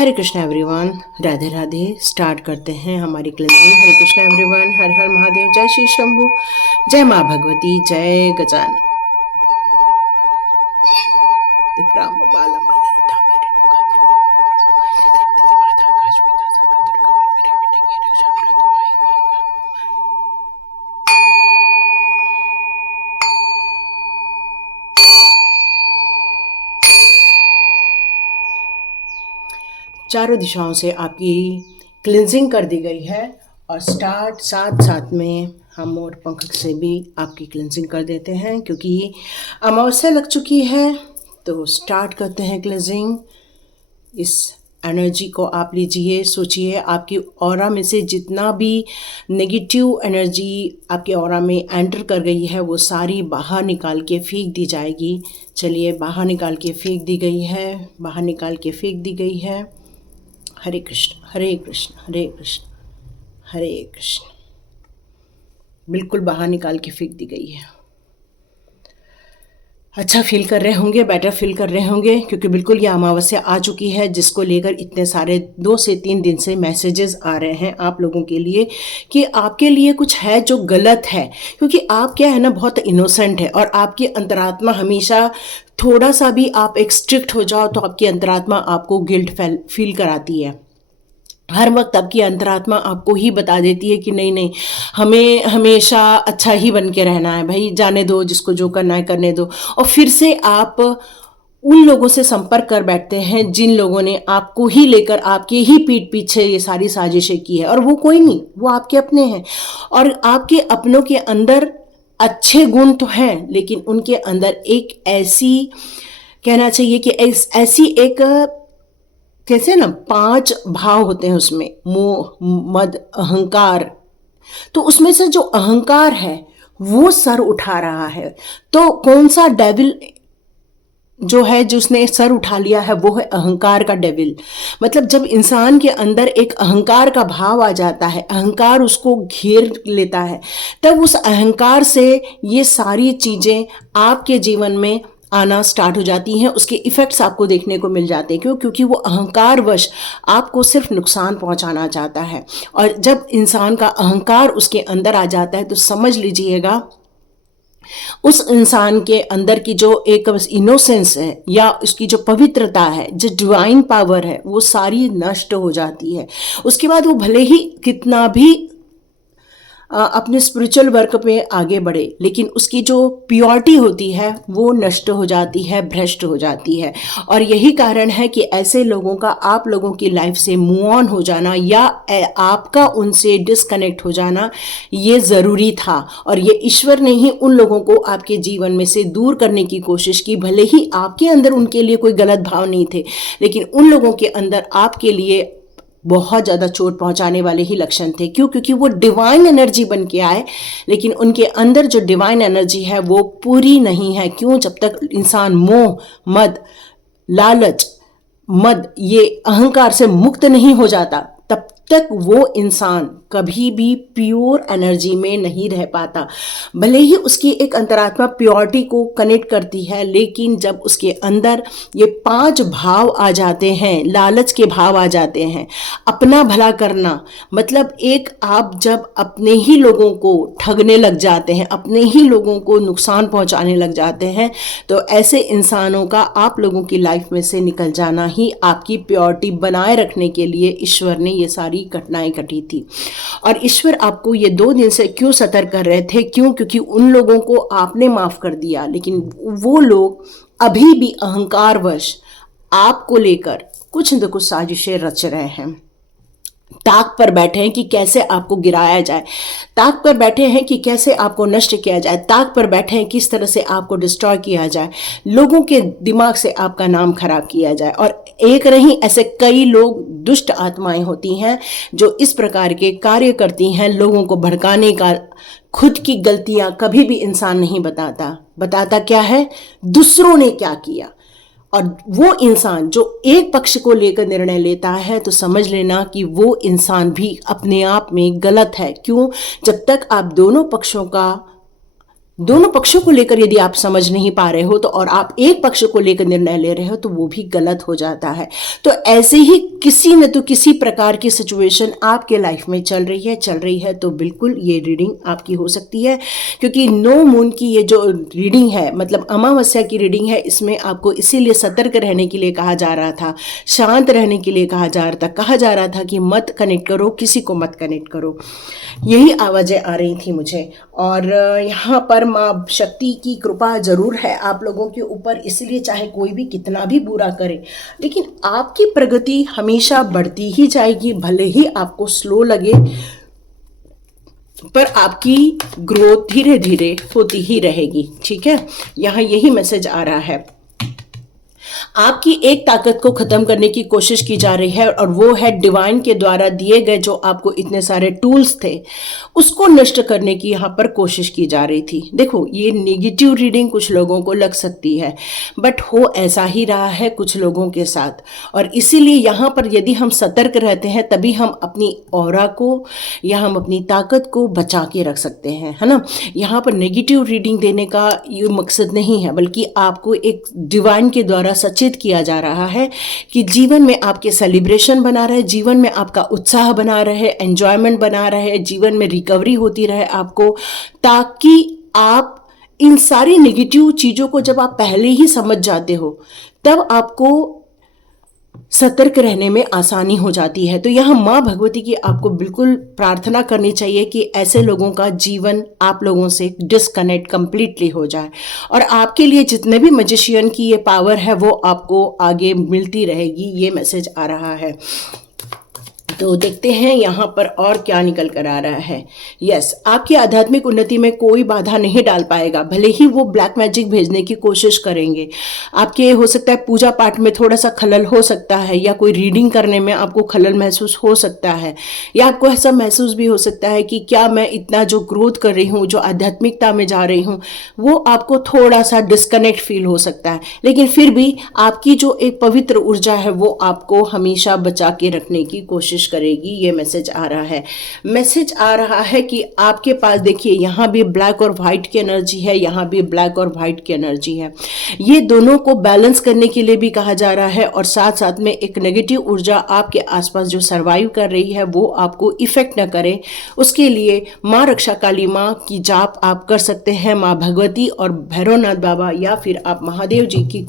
हरे Krishna everyone, Radhe Radhe. Start करते हैं हमारी क्लेंजिंग। हरे कृष्णा एवरीवन, हर हर महादेव, जय श्री शंभू, जय माँ भगवती, जय गजानन। दिप्राम बालम अनंता मरेणुका देवी, धरती माता आकाश पिता संकट दुर्गमय, मेरे बेटे की रक्षा करो तुम्हारी काल का। चारों दिशाओं से आपकी क्लिनजिंग कर दी गई है और स्टार्ट साथ साथ में हम मोर पंख से भी आपकी क्लिनजिंग कर देते हैं, क्योंकि अमावस्या लग चुकी है। तो स्टार्ट करते हैं क्लिनजिंग। इस एनर्जी को आप लीजिए, सोचिए आपकी ऑरा में से जितना भी नेगेटिव एनर्जी आपके ऑरा में एंटर कर गई है वो सारी बाहर निकाल के फेंक दी जाएगी। चलिए, बाहर निकाल के फेंक दी गई है, बाहर निकाल के फेंक दी गई है। हरे कृष्ण हरे कृष्ण हरे कृष्ण हरे कृष्ण। बिल्कुल बाहर निकाल के फेंक दी गई है। अच्छा फील कर रहे होंगे, बेटर फील कर रहे होंगे, क्योंकि बिल्कुल ये अमावस्या आ चुकी है जिसको लेकर इतने सारे 2 से 3 दिन से मैसेजेस आ रहे हैं आप लोगों के लिए कि आपके लिए कुछ है जो गलत है। क्योंकि आप क्या है ना, बहुत इनोसेंट है और आपकी अंतरात्मा हमेशा थोड़ा सा भी आप एक स्ट्रिक्ट हो जाओ तो आपकी अंतरात्मा आपको गिल्ट फील कराती है। हर वक्त आपकी अंतरात्मा आपको ही बता देती है कि नहीं नहीं, हमें हमेशा अच्छा ही बन के रहना है भाई, जाने दो, जिसको जो करना है करने दो। और फिर से आप उन लोगों से संपर्क कर बैठते हैं जिन लोगों ने आपको ही लेकर आपके ही पीठ पीछे ये सारी साजिशें की है। और वो कोई नहीं, वो आपके अपने हैं। और आपके अपनों के अंदर अच्छे गुण तो हैं, लेकिन उनके अंदर एक ऐसी, कहना चाहिए कि ऐसी एक, कैसे ना, 5 भाव होते हैं उसमें, मोह मद अहंकार। तो उसमें से जो अहंकार है वो सर उठा रहा है। तो कौन सा डेविल जो है जिसने सर उठा लिया है, वो है अहंकार का डेविल। मतलब जब इंसान के अंदर एक अहंकार का भाव आ जाता है, अहंकार उसको घेर लेता है, तब उस अहंकार से ये सारी चीजें आपके जीवन में आना स्टार्ट हो जाती हैं। उसके इफेक्ट्स आपको देखने को मिल जाते हैं। क्यों? क्योंकि वो अहंकारवश आपको सिर्फ नुकसान पहुंचाना चाहता है। और जब इंसान का अहंकार उसके अंदर आ जाता है तो समझ लीजिएगा उस इंसान के अंदर की जो एक इनोसेंस है या उसकी जो पवित्रता है, जो डिवाइन पावर है, वो सारी नष्ट हो जाती है। उसके बाद वो भले ही कितना भी अपने स्पिरिचुअल वर्क पे आगे बढ़े, लेकिन उसकी जो प्योरिटी होती है वो नष्ट हो जाती है, भ्रष्ट हो जाती है। और यही कारण है कि ऐसे लोगों का आप लोगों की लाइफ से मूव ऑन हो जाना या आपका उनसे डिस्कनेक्ट हो जाना ये ज़रूरी था। और ये ईश्वर ने ही उन लोगों को आपके जीवन में से दूर करने की कोशिश की। भले ही आपके अंदर उनके लिए कोई गलत भाव नहीं थे, लेकिन उन लोगों के अंदर आपके लिए बहुत ज़्यादा चोट पहुंचाने वाले ही लक्षण थे। क्यों? क्योंकि वो डिवाइन एनर्जी बन के आए, लेकिन उनके अंदर जो डिवाइन एनर्जी है वो पूरी नहीं है। क्यों? जब तक इंसान मोह मद लालच मद ये अहंकार से मुक्त नहीं हो जाता, तब तक वो इंसान कभी भी प्योर एनर्जी में नहीं रह पाता। भले ही उसकी एक अंतरात्मा प्योरिटी को कनेक्ट करती है, लेकिन जब उसके अंदर ये 5 भाव आ जाते हैं, लालच के भाव आ जाते हैं, अपना भला करना, मतलब एक आप जब अपने ही लोगों को ठगने लग जाते हैं, अपने ही लोगों को नुकसान पहुंचाने लग जाते हैं, तो ऐसे इंसानों का आप लोगों की लाइफ में से निकल जाना ही आपकी प्योरिटी बनाए रखने के लिए ईश्वर ने ये सारी घटनाएं घटी थी। और ईश्वर आपको ये 2 दिन से क्यों सतर्क कर रहे थे? क्यों? क्योंकि उन लोगों को आपने माफ कर दिया, लेकिन वो लोग अभी भी अहंकारवश आपको लेकर कुछ न कुछ साजिशें रच रहे हैं। ताक पर बैठे हैं कि कैसे आपको गिराया जाए, ताक पर बैठे हैं कि कैसे आपको नष्ट किया जाए, ताक पर बैठे हैं किस तरह से आपको डिस्ट्रॉय किया जाए, लोगों के दिमाग से आपका नाम खराब किया जाए। और एक नहीं, ऐसे कई लोग, दुष्ट आत्माएं होती हैं जो इस प्रकार के कार्य करती हैं, लोगों को भड़काने का। खुद की गलतियां कभी भी इंसान नहीं बताता क्या है, दूसरों ने क्या किया। और वो इंसान जो एक पक्ष को लेकर निर्णय लेता है, तो समझ लेना कि वो इंसान भी अपने आप में गलत है। क्यों? जब तक आप दोनों पक्षों का दोनों पक्षों को लेकर यदि आप समझ नहीं पा रहे हो तो, और आप एक पक्ष को लेकर निर्णय ले रहे हो तो वो भी गलत हो जाता है। तो ऐसे ही किसी न तो किसी प्रकार की सिचुएशन आपके लाइफ में चल रही है तो बिल्कुल ये रीडिंग आपकी हो सकती है। क्योंकि नो मून की ये जो रीडिंग है, मतलब अमावस्या की रीडिंग है, इसमें आपको इसीलिए सतर्क रहने के लिए कहा जा रहा था, शांत रहने के लिए कहा जा रहा था कि मत कनेक्ट करो, किसी को मत कनेक्ट करो। यही आवाज़ें आ रही थी मुझे। और यहाँ पर माँ शक्ति की कृपा जरूर है आप लोगों के ऊपर, इसलिए चाहे कोई भी कितना भी बुरा करे, लेकिन आपकी प्रगति हमेशा बढ़ती ही जाएगी। भले ही आपको स्लो लगे, पर आपकी ग्रोथ धीरे धीरे होती ही रहेगी। ठीक है, यहाँ यही मैसेज आ रहा है। आपकी एक ताकत को खत्म करने की कोशिश की जा रही है, और वो है डिवाइन के द्वारा दिए गए जो आपको इतने सारे टूल्स थे, उसको नष्ट करने की यहाँ पर कोशिश की जा रही थी। देखो, ये नेगेटिव रीडिंग कुछ लोगों को लग सकती है, बट हो ऐसा ही रहा है कुछ लोगों के साथ। और इसीलिए यहाँ पर यदि हम सतर्क रहते हैं तभी हम अपनी ऑरा को या हम अपनी ताकत को बचा के रख सकते हैं, है ना। यहाँ पर नेगेटिव रीडिंग देने का ये मकसद नहीं है, बल्कि आपको एक डिवाइन के द्वारा सचेत किया जा रहा है कि जीवन में आपके सेलिब्रेशन बना रहे, जीवन में आपका उत्साह बना रहे, एंजॉयमेंट बना रहे, जीवन में रिकवरी होती रहे आपको, ताकि आप इन सारी नेगेटिव चीज़ों को जब आप पहले ही समझ जाते हो तब आपको सतर्क रहने में आसानी हो जाती है। तो यहाँ माँ भगवती की आपको बिल्कुल प्रार्थना करनी चाहिए कि ऐसे लोगों का जीवन आप लोगों से डिस्कनेक्ट कंप्लीटली हो जाए, और आपके लिए जितने भी मैजिशियन की ये पावर है वो आपको आगे मिलती रहेगी। ये मैसेज आ रहा है। तो देखते हैं यहाँ पर और क्या निकल कर आ रहा है। यस, आपकी आध्यात्मिक उन्नति में कोई बाधा नहीं डाल पाएगा, भले ही वो ब्लैक मैजिक भेजने की कोशिश करेंगे। आपके हो सकता है पूजा पाठ में थोड़ा सा खलल हो सकता है, या कोई रीडिंग करने में आपको खलल महसूस हो सकता है, या आपको ऐसा महसूस भी हो सकता है कि क्या मैं इतना जो ग्रोथ कर रही हूँ, जो आध्यात्मिकता में जा रही हूँ, वो आपको थोड़ा सा डिस्कनेक्ट फील हो सकता है। लेकिन फिर भी आपकी जो एक पवित्र ऊर्जा है वो आपको हमेशा बचा के रखने की कोशिश करेगी। ये मैसेज आ रहा है। मैसेज आ रहा है कि आपके पास देखिए, यहाँ भी ब्लैक और व्हाइट की एनर्जी है, यहाँ भी ब्लैक और व्हाइट की एनर्जी है। ये दोनों को बैलेंस करने के लिए भी कहा जा रहा है, और साथ साथ में एक नेगेटिव ऊर्जा आपके आसपास जो सर्वाइव कर रही है वो आपको इफेक्ट न करे, उसके लिए माँ रक्षा काली माँ की जाप आप कर सकते हैं, माँ भगवती और भैरवनाथ बाबा, या फिर आप महादेव जी की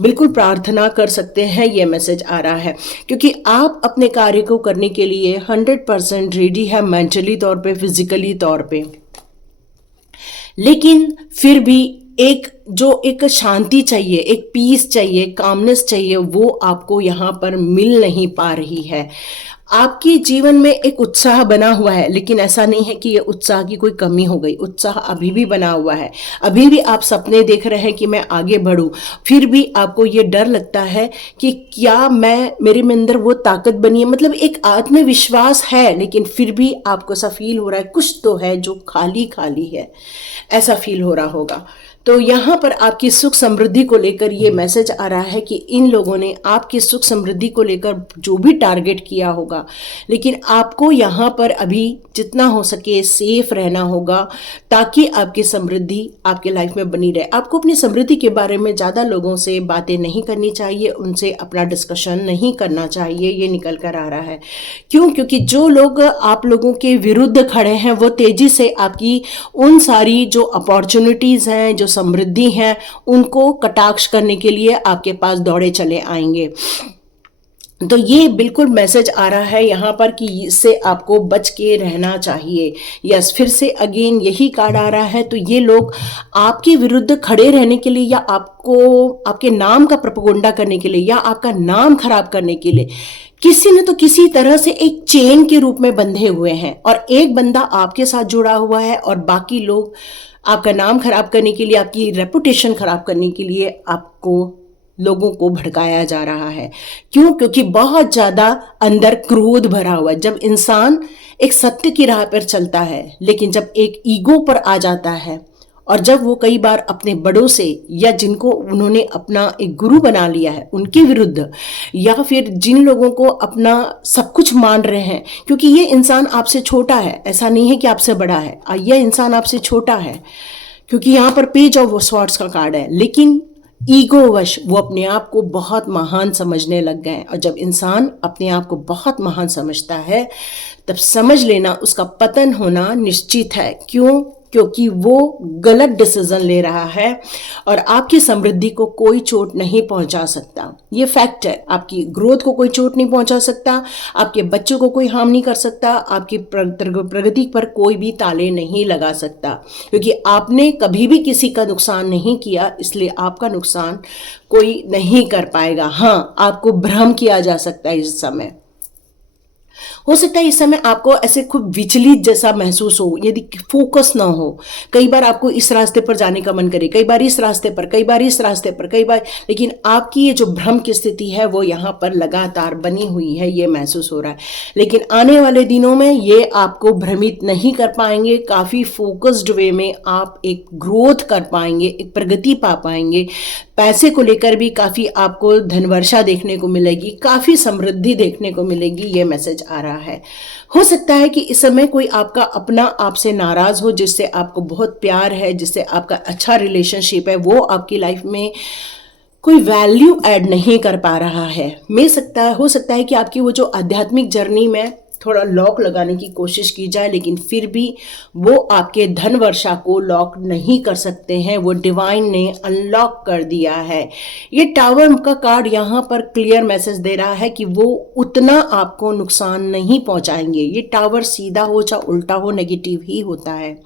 बिल्कुल प्रार्थना कर सकते हैं। ये मैसेज आ रहा है क्योंकि आप अपने कार्य को करने के लिए 100% रेडी है, मेंटली तौर पे, फिजिकली तौर पे। लेकिन फिर भी एक शांति चाहिए, एक पीस चाहिए, कामनेस चाहिए, वो आपको यहाँ पर मिल नहीं पा रही है। आपके जीवन में एक उत्साह बना हुआ है, लेकिन ऐसा नहीं है कि ये उत्साह की कोई कमी हो गई। उत्साह अभी भी बना हुआ है, अभी भी आप सपने देख रहे हैं कि मैं आगे बढ़ूं, फिर भी आपको ये डर लगता है कि क्या मेरे में अंदर वो ताकत बनी है, मतलब एक आत्मविश्वास है, लेकिन फिर भी आपको ऐसा फील हो रहा है कुछ तो है जो खाली खाली है, ऐसा फील हो रहा होगा। तो यहाँ पर आपकी सुख समृद्धि को लेकर ये मैसेज आ रहा है कि इन लोगों ने आपकी सुख समृद्धि को लेकर जो भी टारगेट किया होगा, लेकिन आपको यहाँ पर अभी जितना हो सके सेफ रहना होगा, ताकि आपकी समृद्धि आपके लाइफ में बनी रहे। आपको अपनी समृद्धि के बारे में ज़्यादा लोगों से बातें नहीं करनी चाहिए, उनसे अपना डिस्कशन नहीं करना चाहिए। ये निकल कर आ रहा है। क्यों? क्योंकि जो लोग आप लोगों के विरुद्ध खड़े हैं वो तेजी से आपकी उन सारी जो अपॉर्चुनिटीज़ हैं, जो समृद्धि है, उनको कटाक्ष करने के लिए आपके पास दौड़े चले आएंगे। तो ये बिल्कुल मैसेज आ रहा है यहाँ पर कि इससे आपको बच के रहना चाहिए। यस, फिर से अगेन यही कार्ड आ रहा है। तो ये लोग आपके विरुद्ध खड़े रहने के लिए, या आपको आपके नाम का प्रोपेगेंडा करने के लिए, या आपका नाम खराब करने के लिए किसी ने तो किसी तरह से एक चेन के रूप में बंधे हुए हैं, और एक बंदा आपके साथ जुड़ा हुआ है और बाकी लोग आपका नाम खराब करने के लिए, आपकी रेपुटेशन खराब करने के लिए आपको लोगों को भड़काया जा रहा है। क्यों? क्योंकि बहुत ज्यादा अंदर क्रोध भरा हुआ है। जब इंसान एक सत्य की राह पर चलता है, लेकिन जब एक ईगो पर आ जाता है, और जब वो कई बार अपने बड़ों से, या जिनको उन्होंने अपना एक गुरु बना लिया है उनके विरुद्ध, या फिर जिन लोगों को अपना सब कुछ मान रहे हैं, क्योंकि ये इंसान आपसे छोटा है, ऐसा नहीं है कि आपसे बड़ा है, यह इंसान आपसे छोटा है, क्योंकि यहाँ पर पेज ऑफ स्वॉर्ड्स का कार्ड है। लेकिन ईगोवश वो अपने आप को बहुत महान समझने लग गए, और जब इंसान अपने आप को बहुत महान समझता है तब समझ लेना उसका पतन होना निश्चित है। क्यों? क्योंकि वो गलत डिसीजन ले रहा है और आपकी समृद्धि को कोई चोट नहीं पहुंचा सकता। ये फैक्ट है। आपकी ग्रोथ को कोई चोट नहीं पहुंचा सकता, आपके बच्चों को कोई हार्म नहीं कर सकता, आपकी प्रगति पर कोई भी ताले नहीं लगा सकता, क्योंकि आपने कभी भी किसी का नुकसान नहीं किया, इसलिए आपका नुकसान कोई नहीं कर पाएगा। हाँ, आपको भ्रम किया जा सकता है। इस समय हो सकता है इस समय आपको ऐसे खूब विचलित जैसा महसूस हो, यदि फोकस ना हो। कई बार आपको इस रास्ते पर जाने का मन करे, कई बार इस रास्ते पर, कई बार इस रास्ते पर, कई बार, लेकिन आपकी ये जो भ्रम की स्थिति है वो यहाँ पर लगातार बनी हुई है, ये महसूस हो रहा है। लेकिन आने वाले दिनों में ये आपको भ्रमित नहीं कर पाएंगे। काफ़ी फोकस्ड वे में आप एक ग्रोथ कर पाएंगे, एक प्रगति पा पाएंगे। पैसे को लेकर भी काफ़ी आपको धनवर्षा देखने को मिलेगी, काफ़ी समृद्धि देखने को मिलेगी, ये मैसेज आ रहा है। हो सकता है कि इस समय कोई आपका अपना आपसे नाराज हो, जिससे आपको बहुत प्यार है, जिससे आपका अच्छा रिलेशनशिप है, वो आपकी लाइफ में कोई वैल्यू ऐड नहीं कर पा रहा है। हो सकता है कि आपकी वो जो आध्यात्मिक जर्नी में थोड़ा लॉक लगाने की कोशिश की जाए, लेकिन फिर भी वो आपके धन वर्षा को लॉक नहीं कर सकते हैं। वो डिवाइन ने अनलॉक कर दिया है। ये टावर का कार्ड यहाँ पर क्लियर मैसेज दे रहा है कि वो उतना आपको नुकसान नहीं पहुंचाएंगे। ये टावर सीधा हो चाहे उल्टा हो, नेगेटिव ही होता है,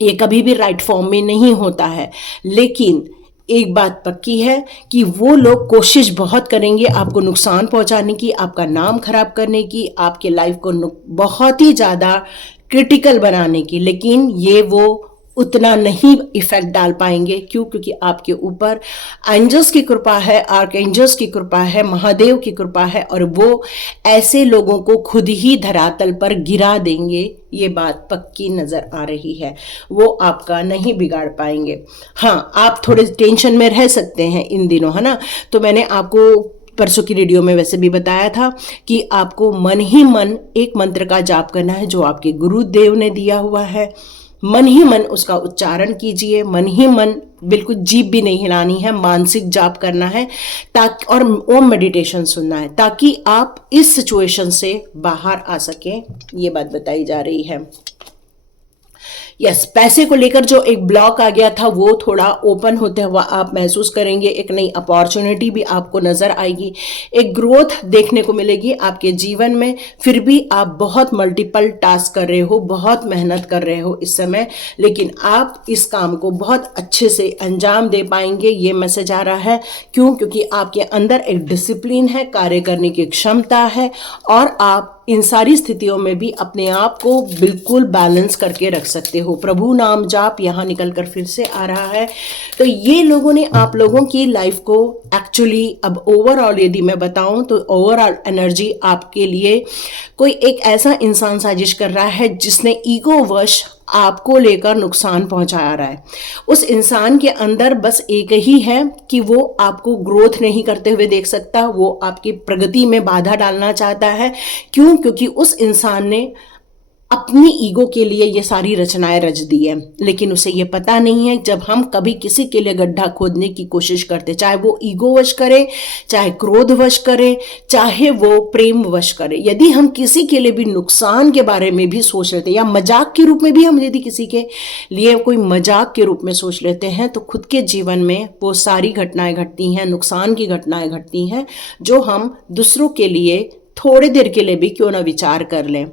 ये कभी भी राइट फॉर्म में नहीं होता है। लेकिन एक बात पक्की है कि वो लोग कोशिश बहुत करेंगे आपको नुकसान पहुंचाने की, आपका नाम खराब करने की, आपके लाइफ को बहुत ही ज़्यादा क्रिटिकल बनाने की, लेकिन ये वो उतना नहीं इफेक्ट डाल पाएंगे। क्यों? क्योंकि आपके ऊपर एंजल्स की कृपा है, आर्कएंजल्स की कृपा है, महादेव की कृपा है, और वो ऐसे लोगों को खुद ही धरातल पर गिरा देंगे। ये बात पक्की नजर आ रही है। वो आपका नहीं बिगाड़ पाएंगे। हाँ, आप थोड़े टेंशन में रह सकते हैं इन दिनों, है ना। तो मैंने आपको परसों की वीडियो में वैसे भी बताया था कि आपको मन ही मन एक मंत्र का जाप करना है जो आपके गुरुदेव ने दिया हुआ है। मन ही मन उसका उच्चारण कीजिए, मन ही मन, बिल्कुल जीभ भी नहीं हिलानी है, मानसिक जाप करना है ताकि, और ओम मेडिटेशन सुनना है, ताकि आप इस सिचुएशन से बाहर आ सकें। ये बात बताई जा रही है। यस, पैसे को लेकर जो एक ब्लॉक आ गया था वो थोड़ा ओपन होते हुआ आप महसूस करेंगे। एक नई अपॉर्चुनिटी भी आपको नजर आएगी, एक ग्रोथ देखने को मिलेगी आपके जीवन में। फिर भी आप बहुत मल्टीपल टास्क कर रहे हो, बहुत मेहनत कर रहे हो इस समय, लेकिन आप इस काम को बहुत अच्छे से अंजाम दे पाएंगे, ये मैसेज आ रहा है। क्यों? क्योंकि आपके अंदर एक डिसिप्लिन है, कार्य करने की क्षमता है, और आप इन सारी स्थितियों में भी अपने आप को बिल्कुल बैलेंस करके रख सकते हो। प्रभु नाम जाप यहाँ निकल कर फिर से आ रहा है। तो ये लोगों ने आप लोगों की लाइफ को एक्चुअली, अब ओवरऑल यदि मैं बताऊं तो ओवरऑल एनर्जी आपके लिए कोई एक ऐसा इंसान साजिश कर रहा है जिसने ईगोवश आपको लेकर नुकसान पहुंचा रहा है। उस इंसान के अंदर बस एक ही है कि वो आपको ग्रोथ नहीं करते हुए देख सकता, वो आपकी प्रगति में बाधा डालना चाहता है। क्यों? क्योंकि उस इंसान ने अपनी ईगो के लिए ये सारी रचनाएं रच दी है, लेकिन उसे ये पता नहीं है जब हम कभी किसी के लिए गड्ढा खोदने की कोशिश करते, चाहे वो ईगोवश करे, चाहे क्रोधवश करे, चाहे वो प्रेमवश करे, यदि हम किसी के लिए भी नुकसान के बारे में भी सोच लेते हैं, या मजाक के रूप में भी हम यदि किसी के लिए कोई मजाक के रूप में सोच लेते हैं, तो खुद के जीवन में वो सारी घटनाएं घटती हैं, नुकसान की घटनाएं घटती हैं, जो हम दूसरों के लिए थोड़ी देर के लिए भी क्यों ना विचार कर लें।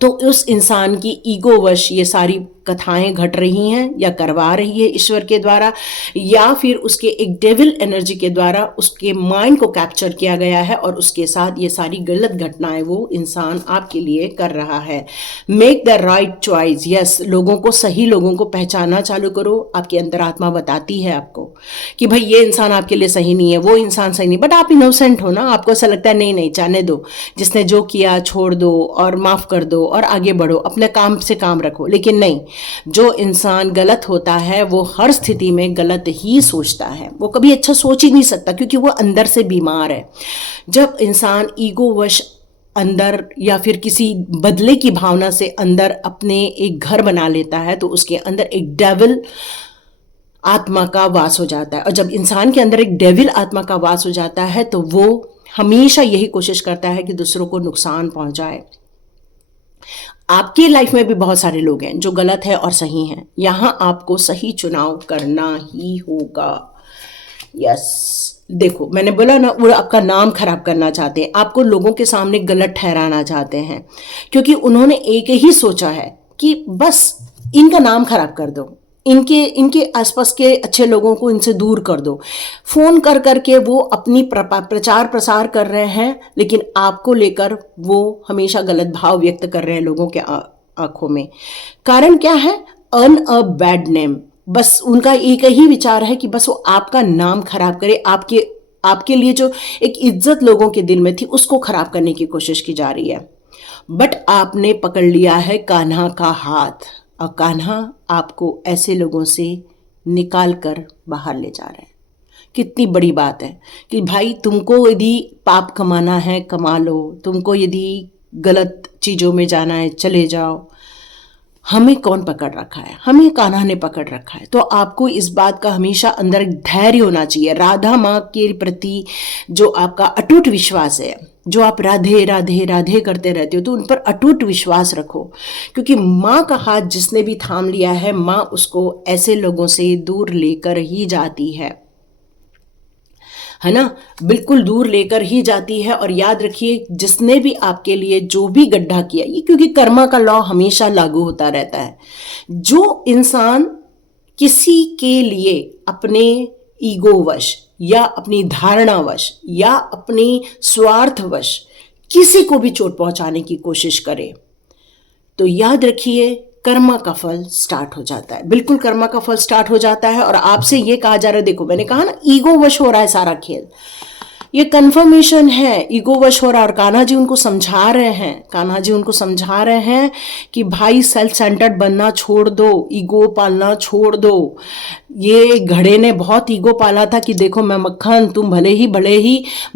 तो उस इंसान की ईगोवश ये सारी कथाएं घट रही हैं या करवा रही है ईश्वर के द्वारा, या फिर उसके एक डेविल एनर्जी के द्वारा उसके माइंड को कैप्चर किया गया है और उसके साथ ये सारी गलत घटनाएं वो इंसान आपके लिए कर रहा है। Make the right choice. Yes, लोगों को, सही लोगों को पहचानना चालू करो। आपकी अंतरात्मा बताती है आपको कि भाई ये इंसान आपके लिए सही नहीं है, वो इंसान सही नहीं, बट आप इनोसेंट हो ना, आपको ऐसा लगता है नहीं नहीं जाने दो, जिसने जो किया छोड़ दो और माफ कर दो और आगे बढ़ो, अपने काम से काम रखो। लेकिन नहीं, जो इंसान गलत होता है वो हर स्थिति में गलत ही सोचता है, वो कभी अच्छा सोच ही नहीं सकता, क्योंकि वो अंदर से बीमार है। जब इंसान ईगोवश अंदर या फिर किसी बदले की भावना से अंदर अपने एक घर बना लेता है तो उसके अंदर एक डेविल आत्मा का वास हो जाता है। और जब इंसान के अंदर एक डेविल आत्मा का वास हो जाता है तो वो हमेशा यही कोशिश करता है कि दूसरों को नुकसान पहुंचाए। आपकी लाइफ में भी बहुत सारे लोग हैं जो गलत है और सही हैं। यहाँ आपको सही चुनाव करना ही होगा। यस, देखो मैंने बोला ना, वो आपका नाम खराब करना चाहते हैं, आपको लोगों के सामने गलत ठहराना चाहते हैं, क्योंकि उन्होंने एक ही सोचा है कि बस इनका नाम खराब कर दो, इनके आसपास के अच्छे लोगों को इनसे दूर कर दो। फोन कर करके वो अपनी प्रचार प्रसार कर रहे हैं, लेकिन आपको लेकर वो हमेशा गलत भाव व्यक्त कर रहे हैं लोगों के आंखों में। कारण क्या है? Earn a bad name. बस उनका एक ही विचार है कि बस वो आपका नाम खराब करे, आपके लिए जो एक इज्जत लोगों के दिल में थी उसको खराब करने की कोशिश की जा रही है। बट आपने पकड़ लिया है कान्हा का हाथ, और कान्हा आपको ऐसे लोगों से निकाल कर बाहर ले जा रहे हैं। कितनी बड़ी बात है कि भाई तुमको यदि पाप कमाना है कमा लो, तुमको यदि गलत चीज़ों में जाना है चले जाओ। हमें कौन पकड़ रखा है? हमें कान्हा ने पकड़ रखा है। तो आपको इस बात का हमेशा अंदर धैर्य होना चाहिए। राधा माँ के प्रति जो आपका अटूट विश्वास है, जो आप राधे राधे राधे करते रहते हो, तो उन पर अटूट विश्वास रखो, क्योंकि माँ का हाथ जिसने भी थाम लिया है, माँ उसको ऐसे लोगों से दूर लेकर ही जाती है ना, बिल्कुल दूर लेकर ही जाती है। और याद रखिए, जिसने भी आपके लिए जो भी गड्ढा किया, ये क्योंकि कर्मा का लॉ हमेशा लागू होता रहता है। जो इंसान किसी के लिए अपने ईगोवश या अपनी धारणावश या अपने स्वार्थवश किसी को भी चोट पहुंचाने की कोशिश करे, तो याद रखिए कर्मा का फल स्टार्ट हो जाता है। बिल्कुल कर्मा का फल स्टार्ट हो जाता है। और आपसे ये कहा जा रहा है, देखो मैंने कहा ना, ईगो वश हो रहा है सारा खेल, ये कन्फर्मेशन है, ईगो वश हो रहा है। और कान्हा जी उनको समझा रहे हैं कि भाई सेल्फ सेंटर्ड बनना छोड़ दो, ईगो पालना छोड़ दो। ये घड़े ने बहुत ईगो पाला था कि देखो मैं मक्खन, तुम भले ही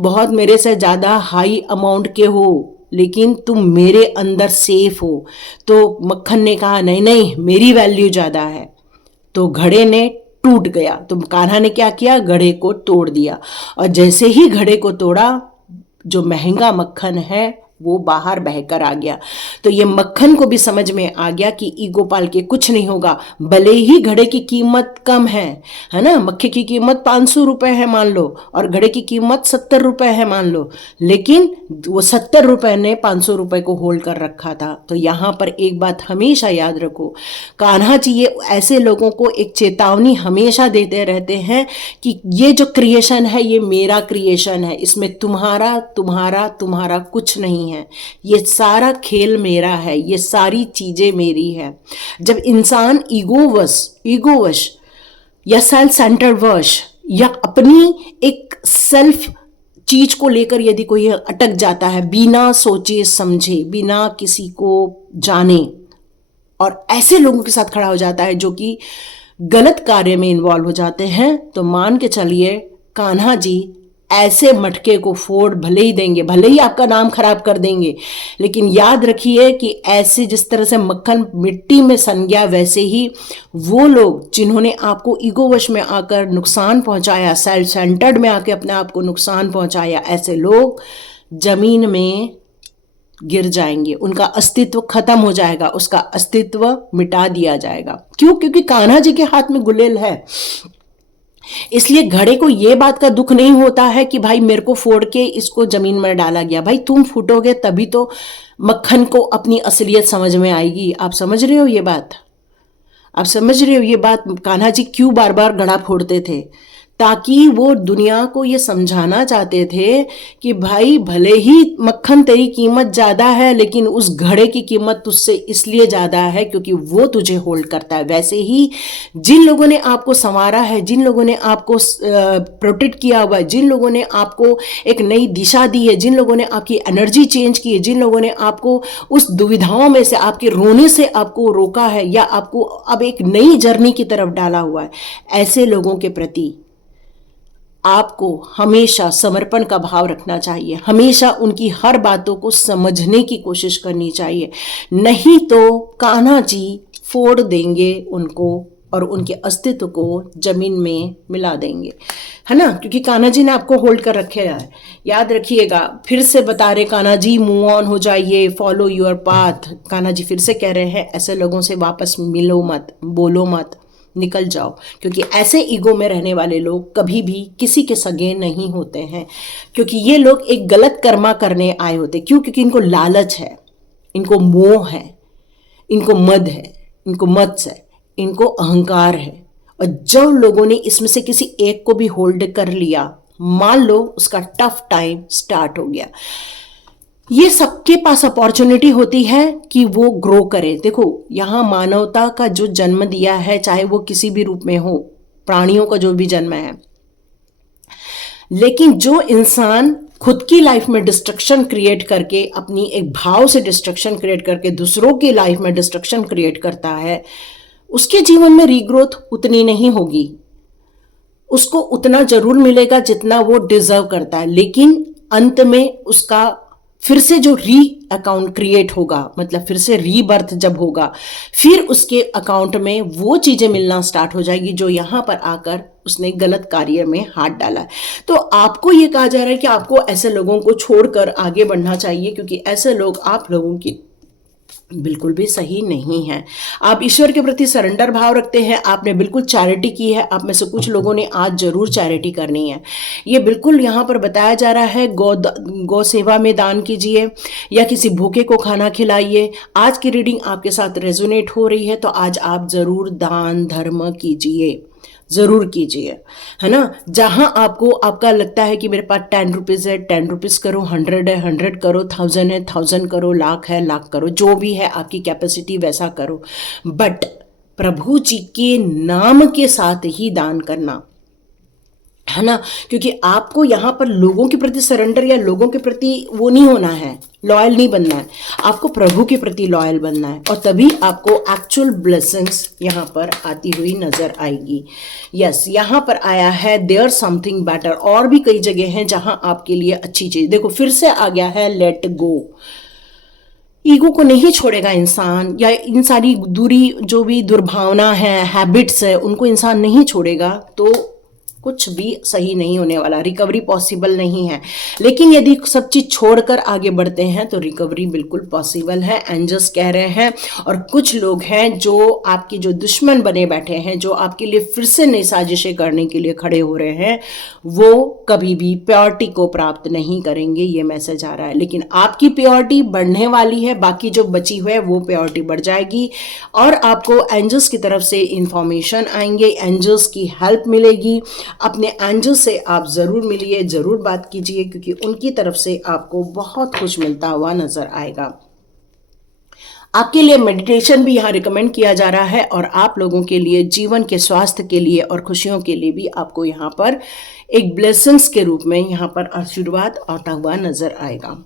बहुत मेरे से ज़्यादा हाई अमाउंट के हो, लेकिन तुम मेरे अंदर सेफ हो। तो मक्खन ने कहा नहीं नहीं, मेरी वैल्यू ज़्यादा है। तो घड़े ने टूट गया। तो कान्हा ने क्या किया? घड़े को तोड़ दिया। और जैसे ही घड़े को तोड़ा, जो महंगा मक्खन है वो बाहर बहकर आ गया। तो ये मक्खन को भी समझ में आ गया कि ईगो पाल के कुछ नहीं होगा। भले ही घड़े की कीमत कम है ना, मक्खे की कीमत 500 रुपए है मान लो, और घड़े की कीमत 70 रुपए है मान लो, लेकिन वो 70 रुपए ने 500 रुपए को होल्ड कर रखा था। तो यहाँ पर एक बात हमेशा याद रखो, कान्हा जी ये ऐसे लोगों को एक चेतावनी हमेशा देते रहते हैं कि ये जो क्रिएशन है ये मेरा क्रिएशन है, इसमें तुम्हारा तुम्हारा तुम्हारा कुछ नहीं है, ये सारा खेल मेरा है, ये सारी चीजें मेरी है। जब इंसान ईगोवश या सेल्फ सेंटर्ड वश या अपनी एक सेल्फ चीज को लेकर यदि कोई अटक जाता है, बिना सोचे समझे, बिना किसी को जाने, और ऐसे लोगों के साथ खड़ा हो जाता है जो कि गलत कार्य में इन्वॉल्व हो जाते हैं, तो मान के चलिए कान्हा जी ऐसे मटके को फोड़ भले ही देंगे, भले ही आपका नाम खराब कर देंगे, लेकिन याद रखिए कि ऐसे जिस तरह से मक्खन मिट्टी में सन गया, वैसे ही वो लोग जिन्होंने आपको ईगोवश में आकर नुकसान पहुंचाया, सेल्फ सेंटर्ड में आके अपने आप को नुकसान पहुंचाया, ऐसे लोग जमीन में गिर जाएंगे, उनका अस्तित्व खत्म हो जाएगा, उसका अस्तित्व मिटा दिया जाएगा। क्यों? क्योंकि कान्हा जी के हाथ में गुलेल है। इसलिए घड़े को ये बात का दुख नहीं होता है कि भाई मेरे को फोड़ के इसको जमीन में डाला गया। भाई तुम फूटोगे तभी तो मक्खन को अपनी असलियत समझ में आएगी। आप समझ रहे हो ये बात? आप समझ रहे हो ये बात? कान्हा जी क्यों बार बार घड़ा फोड़ते थे? ताकि वो दुनिया को ये समझाना चाहते थे कि भाई भले ही मक्खन तेरी कीमत ज़्यादा है, लेकिन उस घड़े की कीमत तुझसे इसलिए ज़्यादा है क्योंकि वो तुझे होल्ड करता है। वैसे ही जिन लोगों ने आपको संवारा है, जिन लोगों ने आपको प्रोटेक्ट किया हुआ है, जिन लोगों ने आपको एक नई दिशा दी है, जिन लोगों ने आपकी एनर्जी चेंज की है, जिन लोगों ने आपको उस दुविधाओं में से, आपके रोने से आपको रोका है या आपको अब एक नई जर्नी की तरफ डाला हुआ है, ऐसे लोगों के प्रति आपको हमेशा समर्पण का भाव रखना चाहिए, हमेशा उनकी हर बातों को समझने की कोशिश करनी चाहिए, नहीं तो कान्हा जी फोड़ देंगे उनको और उनके अस्तित्व को जमीन में मिला देंगे, है ना। क्योंकि कान्हा जी ने आपको होल्ड कर रखे है। याद रखिएगा, फिर से बता रहे कान्हा जी, मूव ऑन हो जाइए, follow your path. Kanha ji फिर से कह रहे हैं ऐसे लोगों से वापस मिलो मत, बोलो मत, निकल जाओ, क्योंकि ऐसे ईगो में रहने वाले लोग कभी भी किसी के सगे नहीं होते हैं, क्योंकि ये लोग एक गलत कर्मा करने आए होते। क्यों? क्योंकि इनको लालच है, इनको मोह है, इनको मद है, इनको मत्स है, इनको अहंकार है। और जब लोगों ने इसमें से किसी एक को भी होल्ड कर लिया, मान लो उसका टफ टाइम स्टार्ट हो गया। ये सबके पास अपॉर्चुनिटी होती है कि वो ग्रो करे। देखो, यहां मानवता का जो जन्म दिया है, चाहे वो किसी भी रूप में हो, प्राणियों का जो भी जन्म है, लेकिन जो इंसान खुद की लाइफ में डिस्ट्रक्शन क्रिएट करके, अपनी एक भाव से डिस्ट्रक्शन क्रिएट करके दूसरों की लाइफ में डिस्ट्रक्शन क्रिएट करता है, उसके जीवन में रीग्रोथ उतनी नहीं होगी। उसको उतना जरूर मिलेगा जितना वो डिजर्व करता है, लेकिन अंत में उसका फिर से जो री अकाउंट क्रिएट होगा, मतलब फिर से रीबर्थ जब होगा, फिर उसके अकाउंट में वो चीजें मिलना स्टार्ट हो जाएगी जो यहां पर आकर उसने गलत कार्य में हाथ डाला है। तो आपको ये कहा जा रहा है कि आपको ऐसे लोगों को छोड़कर आगे बढ़ना चाहिए, क्योंकि ऐसे लोग आप लोगों की बिल्कुल भी सही नहीं है। आप ईश्वर के प्रति सरेंडर भाव रखते हैं, आपने बिल्कुल चैरिटी की है। आप में से कुछ लोगों ने आज जरूर चैरिटी करनी है। ये बिल्कुल यहाँ पर बताया जा रहा है, गौ सेवा में दान कीजिए या किसी भूखे को खाना खिलाइए। आज की रीडिंग आपके साथ रेजोनेट हो रही है तो आज आप जरूर दान धर्म कीजिए, जरूर कीजिए, है ना। जहां आपको आपका लगता है कि मेरे पास 10 रुपीज़ है, 10 रुपीज़ करो, 100 है 100 करो, 1000 है 1000 करो, लाख है लाख करो, जो भी है आपकी कैपेसिटी वैसा करो, बट प्रभु जी के नाम के साथ ही दान करना, है ना। क्योंकि आपको यहाँ पर लोगों के प्रति सरेंडर या लोगों के प्रति वो नहीं होना है, लॉयल नहीं बनना है, आपको प्रभु के प्रति लॉयल बनना है, और तभी आपको एक्चुअल ब्लेसिंग्स यहाँ पर आती हुई नजर आएगी। यस, यहाँ पर आया है देयर समथिंग बेटर, और भी कई जगह हैं जहां आपके लिए अच्छी चीज। देखो फिर से आ गया है लेट गो। ईगो को नहीं छोड़ेगा इंसान, या इन सारी दूरी जो भी दुर्भावना है, हैबिट्स है, उनको इंसान नहीं छोड़ेगा तो कुछ भी सही नहीं होने वाला, रिकवरी पॉसिबल नहीं है। लेकिन यदि सब चीज छोड़कर आगे बढ़ते हैं तो रिकवरी बिल्कुल पॉसिबल है, एंजल्स कह रहे हैं। और कुछ लोग हैं जो आपके जो दुश्मन बने बैठे हैं, जो आपके लिए फिर से नई साजिशें करने के लिए खड़े हो रहे हैं, वो कभी भी प्योरिटी को प्राप्त नहीं करेंगे, ये मैसेज आ रहा है। लेकिन आपकी प्योरिटी बढ़ने वाली है, बाकी जो बची हुई है वो प्योरिटी बढ़ जाएगी, और आपको एंजल्स की तरफ से इंफॉर्मेशन आएंगे, एंजल्स की हेल्प मिलेगी। अपने एंजल से आप जरूर मिलिए, जरूर बात कीजिए, क्योंकि उनकी तरफ से आपको बहुत कुछ मिलता हुआ नजर आएगा। आपके लिए मेडिटेशन भी यहाँ रिकमेंड किया जा रहा है, और आप लोगों के लिए जीवन के स्वास्थ्य के लिए और खुशियों के लिए भी आपको यहाँ पर एक ब्लेसिंग्स के रूप में यहाँ पर आशीर्वाद आता हुआ नजर आएगा।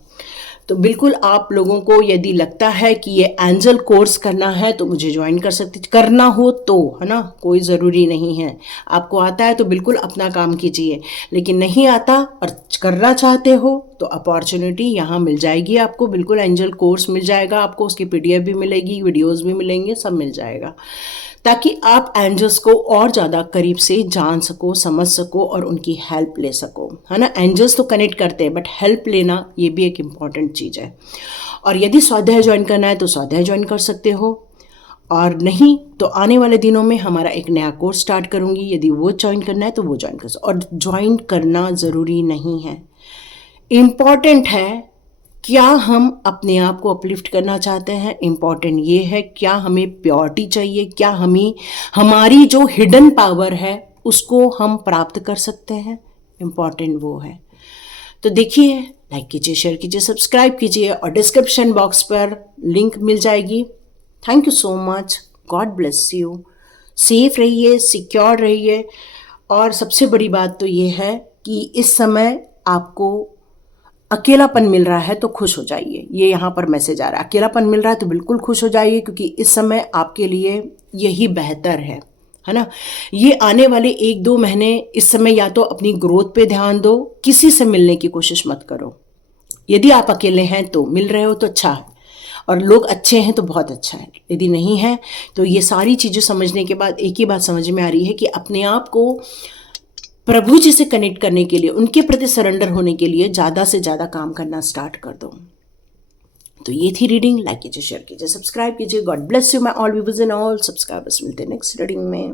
तो बिल्कुल आप लोगों को यदि लगता है कि ये एंजल कोर्स करना है तो मुझे ज्वाइन कर सकते, करना हो तो, है ना, कोई ज़रूरी नहीं है। आपको आता है तो बिल्कुल अपना काम कीजिए, लेकिन नहीं आता और करना चाहते हो तो अपॉर्चुनिटी यहाँ मिल जाएगी आपको, बिल्कुल एंजल कोर्स मिल जाएगा आपको, उसकी PDF भी मिलेगी, वीडियोज़ भी मिलेंगे, सब मिल जाएगा, ताकि आप एंजल्स को और ज़्यादा करीब से जान सको, समझ सको और उनकी हेल्प ले सको, है ना। एंजल्स तो कनेक्ट करते हैं, बट हेल्प लेना ये भी एक इम्पॉर्टेंट चीज़ है। और यदि स्वाध्याय ज्वाइन करना है तो स्वाध्याय ज्वाइन कर सकते हो, और नहीं तो आने वाले दिनों में हमारा एक नया कोर्स स्टार्ट करूँगी, यदि वो ज्वाइन करना है तो वो ज्वाइन कर सकते। और ज्वाइन करना ज़रूरी नहीं है, इम्पॉर्टेंट है क्या हम अपने आप को अपलिफ्ट करना चाहते हैं। इम्पॉर्टेंट ये है क्या हमें प्योरिटी चाहिए, क्या हमें हमारी जो हिडन पावर है उसको हम प्राप्त कर सकते हैं, इम्पॉर्टेंट वो है। तो देखिए, लाइक कीजिए, शेयर कीजिए, सब्सक्राइब कीजिए, और डिस्क्रिप्शन बॉक्स पर लिंक मिल जाएगी। Thank you so much, God bless you, safe रहिए, सिक्योर रहिए। और सबसे बड़ी बात तो ये है कि इस समय आपको अकेलापन मिल रहा है तो खुश हो जाइए, ये यहाँ पर मैसेज आ रहा है। अकेलापन मिल रहा है तो बिल्कुल खुश हो जाइए, क्योंकि इस समय आपके लिए यही बेहतर है है ना। ये आने वाले 1-2 महीने इस समय या तो अपनी ग्रोथ पे ध्यान दो, किसी से मिलने की कोशिश मत करो। यदि आप अकेले हैं तो मिल रहे हो तो अच्छा है, और लोग अच्छे हैं तो बहुत अच्छा है। यदि नहीं है तो ये सारी चीज़ें समझने के बाद एक ही बात समझ में आ रही है कि अपने आप को प्रभु जी से कनेक्ट करने के लिए, उनके प्रति सरेंडर होने के लिए ज़्यादा से ज़्यादा काम करना स्टार्ट कर दो। तो ये थी रीडिंग। लाइक कीजिए, शेयर कीजिए, सब्सक्राइब कीजिए। God bless you my all viewers and all subscribers. मिलते हैं नेक्स्ट रीडिंग में।